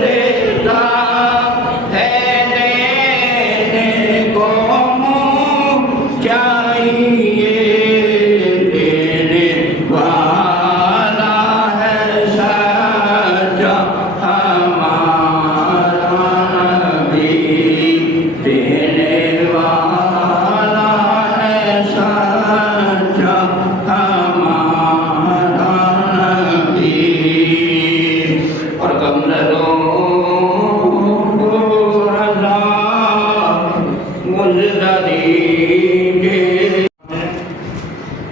دیتا ہے دینے کو منہ چاہیے دینے والا ہے سچا ہمارا نبی دینے والا ہے سچا ہمارا نبی اور کم نظروں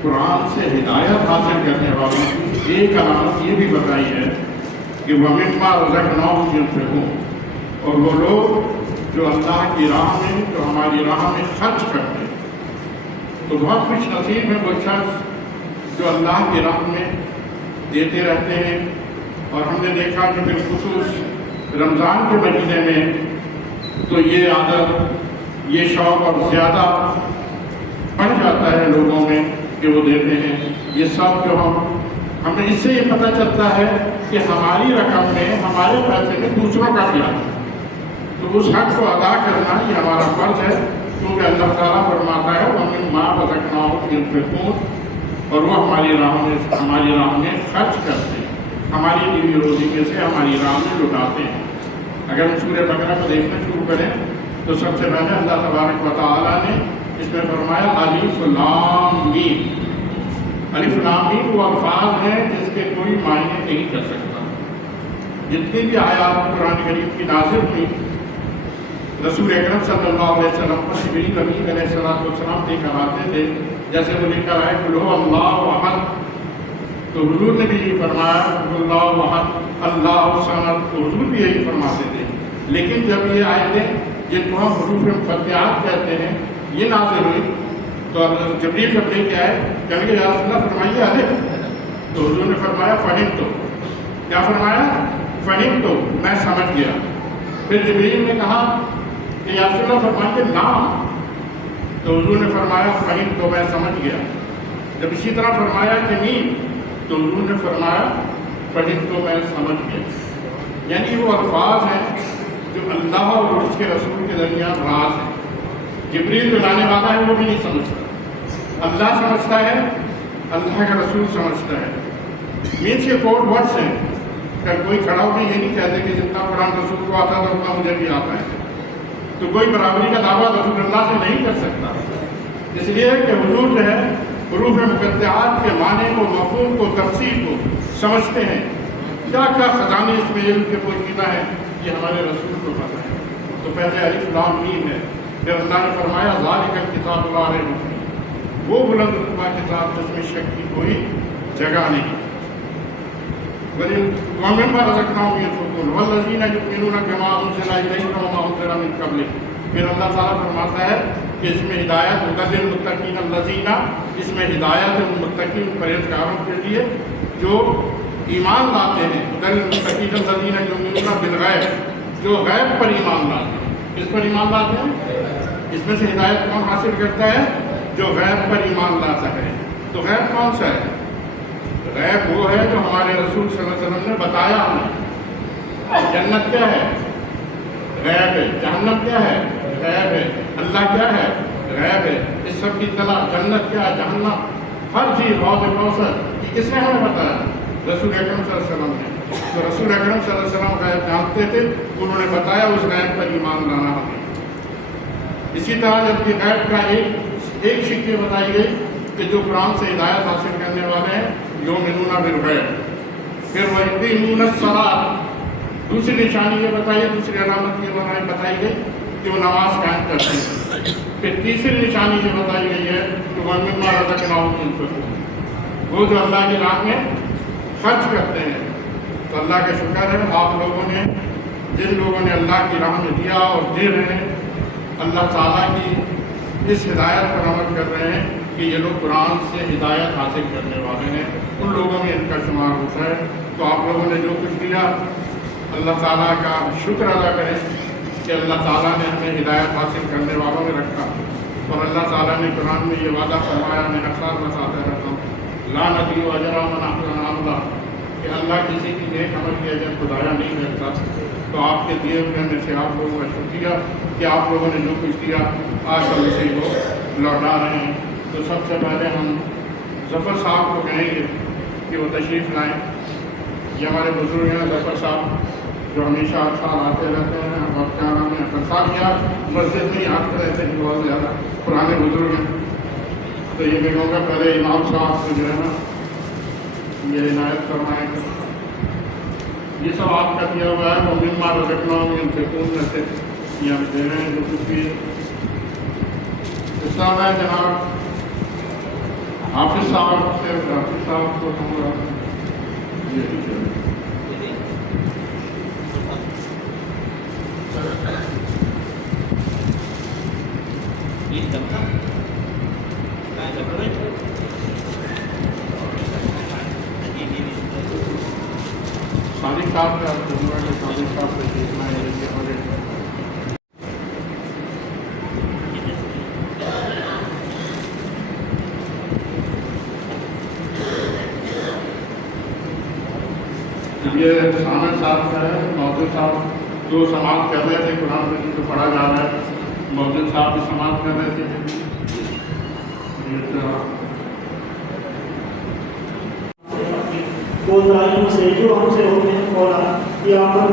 قرآن سے ہدایت حاصل کرنے والوں کی ایک علامت یہ بھی بتائی ہے کہ وَمِمَّا رَزَقْنَاهُمْ يُنْفِقُونَ، اور وہ لوگ جو اللہ کی راہ میں، جو ہماری راہ میں خرچ کرتے ہیں۔ تو بہت خوش نصیب ہے وہ شخص جو اللہ کی راہ میں دیتے رہتے ہیں۔ اور ہم نے دیکھا کہ بالخصوص رمضان کے مہینے میں تو یہ عادت، یہ شوق اور زیادہ بڑھ جاتا ہے لوگوں میں کہ وہ دیتے ہیں۔ یہ سب جو ہمیں اس سے یہ پتہ چلتا ہے کہ ہماری رقم میں، ہمارے پیسے میں دوسروں کا بھی حق ہے۔ تو اس حق کو ادا کرنا یہ ہمارا فرض ہے، کیونکہ اللہ تعالیٰ فرماتا ہے وَمِمَّا رَزَقْنَاهُمْ يُنْفِقُونَ، اور وہ ہماری راہ میں خرچ کرتے ہیں، ہماری بیوی روزی میں سے ہماری راہ میں لٹاتے ہیں۔ اگر ہم سورہ بقرہ کو دیکھنا شروع کریں تو سب سے پہلے اللہ تبارک و تعالیٰ نے اس میں فرمایا الف لام میم۔ الف لام میم وہ الفاظ ہیں جس کے کوئی معنی نہیں کر سکتا۔ جتنی بھی آیات قرآن کریم کی نازل ہوئی، رسول اکرم صلی اللہ علیہ وسلم کو جبریل امین علیہ السلام لے کر آتے تھے، جیسے وہ لے کر آئے قل هو اللہ احد، تو حضور نے بھی یہی فرمایا قل اللہ احد اللہ الصمد، تو حضور بھی یہی فرماتے تھے۔ لیکن جب یہ آیتیں جن کو ہم حروف مقطعات کہتے ہیں یہ نازل ہوئی تو جبریل جب لے کے آئے کہنے کہ یا رسول اللہ فرمائیے الف، تو حضور نے فرمایا فہم تو، کیا فرمایا؟ فہم تو، میں سمجھ گیا۔ پھر جبریل نے کہا کہ یا رسول اللہ فرمائیے نام، تو حضور نے فرمایا فہم تو، میں سمجھ گیا۔ جب اسی طرح فرمایا کہ میم، تو حضور نے فرمایا فہم تو، میں سمجھ گیا۔ یعنی وہ الفاظ ہیں جو اللہ اور اس کے رسول کے درمیان راز ہے۔ جبریل جو لانے والا ہے وہ بھی نہیں سمجھتا، اللہ سمجھتا ہے، اللہ کا رسول سمجھتا ہے۔ مینس کے کوڈ ورڈس ہیں، کہ کوئی کھڑا ہو کے یہ نہیں کہتے کہ جتنا قرآن رسول کو آتا تھا اتنا مجھے بھی آتا ہے، تو کوئی برابری کا دعویٰ رسول اللہ سے نہیں کر سکتا۔ اس لیے کہ حضور جو ہے حروف مقطعات کے معنی کو، مفہوم کو، تفسیر کو سمجھتے ہیں۔ کیا کیا خزانے اس میں علم کے پوشیدہ ہیں یہ ہمارے رسول کو پتہ ہے۔ تو پہلے الف لام میم ہے، پھر اللہ نے فرمایا ذالک الکتاب لا ریب فیہ، وہ بلند رتبہ کتاب جس میں شک کی کوئی جگہ نہیں۔ وَمِمَّا رَزَقْنَاهُمْ يُنْفِقُونَ وَالَّذِينَ يُؤْمِنُونَ بِمَا أُنزِلَ إِلَيْكَ وَمَا أُنزِلَ مِن قَبْلِكَ، پھر اللہ تعالیٰ فرماتا ہے کہ اس میں ہدایت ھدی للمتقین الذین، اس میں ہدایت ہے ان متقین پرہیزگاروں کے لیے جو ایمان لاتے ہیں، ھدی للمتقین الذین یؤمنون بالغیب، جو غیب پر ایمان لاتے ہیں۔ کس پر ایمان لاتے ہیں؟ اس میں سے ہدایت کون حاصل کرتا ہے؟ جو غیب پر ایمان لاتا ہے۔ تو غیب کون سا ہے؟ غیب وہ ہے جو ہمارے رسول صلی اللہ علیہ وسلم نے بتایا ہمیں۔ جنت کیا ہے؟ غیب ہے۔ جہنم کیا ہے؟ غیب ہے۔ اللہ کیا ہے؟ غیب ہے۔ اس سب کی اطلاع، جنت کیا ہے، جہنم، ہر چیز، حوض کوثر، یہ کس نے ہمیں بتایا؟ رسول اکرم صلی اللہ علیہ وسلم نے۔ تو رسول اکرم صلی اللہ علیہ وسلم غیب جانتے تھے، انہوں نے بتایا، اس غیب پر ایمان لانا ہمیں۔ اسی طرح جب کہ غیب کا ایک شکل بتائی گئی کہ جو قرآن سے ہدایت حاصل کرنے والے ہیں یؤمنون بالغیب، پھر وَیُقِیمُونَ الصَّلَاۃَ، دوسری نشانی یہ بتائی، دوسری علامت یہ بتائی گئی کہ وہ نماز قائم کرتے ہیں۔ پھر تیسری نشانی یہ بتائی گئی ہے کہ وَمِمَّا رَزَقْنَاهُمْ يُنْفِقُونَ، وہ جو اللہ کی راہ میں خرچ کرتے ہیں۔ تو اللہ کا شکر ہے آپ لوگوں نے، جن لوگوں نے اللہ کی راہ میں دیا اور دے رہے ہیں، اللہ تعالیٰ کی اس ہدایت پر عمل کر رہے ہیں کہ یہ لوگ قرآن سے ہدایت حاصل کرنے والے ہیں، ان لوگوں میں ان کا شمار ہوتا ہے۔ تو آپ لوگوں نے جو کچھ دیا اللہ تعالیٰ کا شکر ادا کریں کہ اللہ تعالیٰ نے ہمیں ہدایت حاصل کرنے والوں میں رکھا، اور اللہ تعالیٰ نے قرآن میں یہ وعدہ فرمایا، میں اکثر بتاتا رہتا ہوں، لا ندیع اجر من احسن عملا، کہ اللہ کسی کی نیک عمل کی اجر کو ضائع نہیں کرتا. تو آپ کے دیے ہوئے میں سے آپ لوگوں کا شکریہ کہ آپ لوگوں نے جو کچھ دیا آج ہم اسی کو لوٹا رہے ہیں. تو سب سے پہلے ہم ظفر صاحب کو کہیں گے کہ وہ تشریف لائیں. یہ ہمارے بزرگ ہیں ظفر صاحب جو ہمیشہ ہر سال آتے رہتے ہیں. اور کیا نام ہے ہر سال کیا مسجد میں ہی آتے رہتے ہیں, بہت زیادہ پرانے بزرگ ہیں. تو یہ میں کہوں گا پہلے امام صاحب کو جو ہے نا یہ عنایت فرمائیں گے. یہ سب آپ کا کیا ہوا ہے وہ مما رزقناہم ينفقون میں سے یہ ہم دے رہے ہیں جو کچھ بھی اس طرح ہے. جناب حافظ صاحب سے حافظ صاحب کو ہم صادق صاحب کا صادق صاحب سے دیکھنا ہے کہ ہمارے یہ سامر صاحب کا ہے. محدود صاحب جو سماعت کر رہے تھے قرآن مجید کو پڑھا جا رہا ہے. محدود صاحب بھی سماعت کر رہے تھے. گودائیوں سے جو ہم سے ہوتے ہیں مولا یا پر